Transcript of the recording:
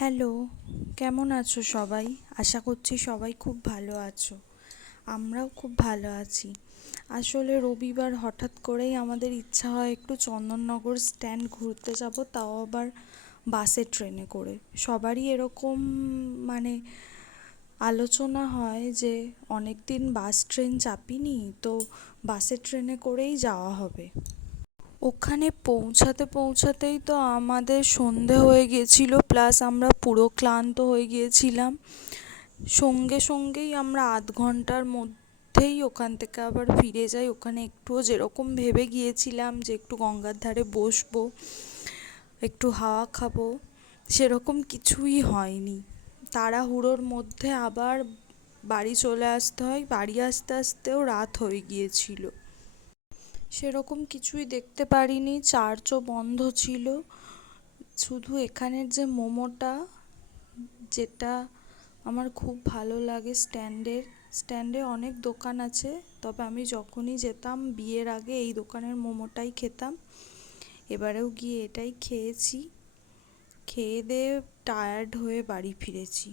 Hello, কেমন আছো সবাই? আশা করছি সবাই খুব ভালো আছো। আমরাও খুব ভালো আছি। আসলে রবিবার হঠাৎ করেই আমাদের ইচ্ছা হয় একটু চন্দননগর স্ট্যান্ড ঘুরতে যাব, তাও আবার বাসে ট্রেনে করে। সবারই এরকম মানে আলোচনা হয় যে অনেক দিন বাস ট্রেন চাপিনি, তো বাসে ট্রেনে করেই যাওয়া হবে। ওখানে পৌঁছাতে পৌঁছাতেই তো আমাদের সন্ধে হয়ে গিয়েছিল, প্লাস আমরা পুরো ক্লান্ত হয়ে গিয়েছিলাম। সঙ্গে সঙ্গেই আমরা আধ ঘন্টার মধ্যেই ওখান থেকে আবার ফিরে যাই। ওখানে একটুও যেরকম ভেবে গিয়েছিলাম যে একটু গঙ্গার ধারে বসবো, একটু হাওয়া খাবো, সেরকম কিছুই হয়নি। তাড়াহুড়োর মধ্যে আবার বাড়ি চলে আসতে হয়। বাড়ি আসতে আসতেও রাত হয়ে গিয়েছিল। সেরকম কিছুই দেখতে পারিনি, চার্চও বন্ধ ছিল। শুধু এখানের যে মোমোটা, যেটা আমার খুব ভালো লাগে, স্ট্যান্ডে অনেক দোকান আছে, তবে আমি যখনই যেতাম বিয়ের আগে এই দোকানের মোমোটাই খেতাম। এবারেও গিয়ে এটাই খেয়েছি। খেয়ে দিয়ে টায়ার্ড হয়ে বাড়ি ফিরেছি।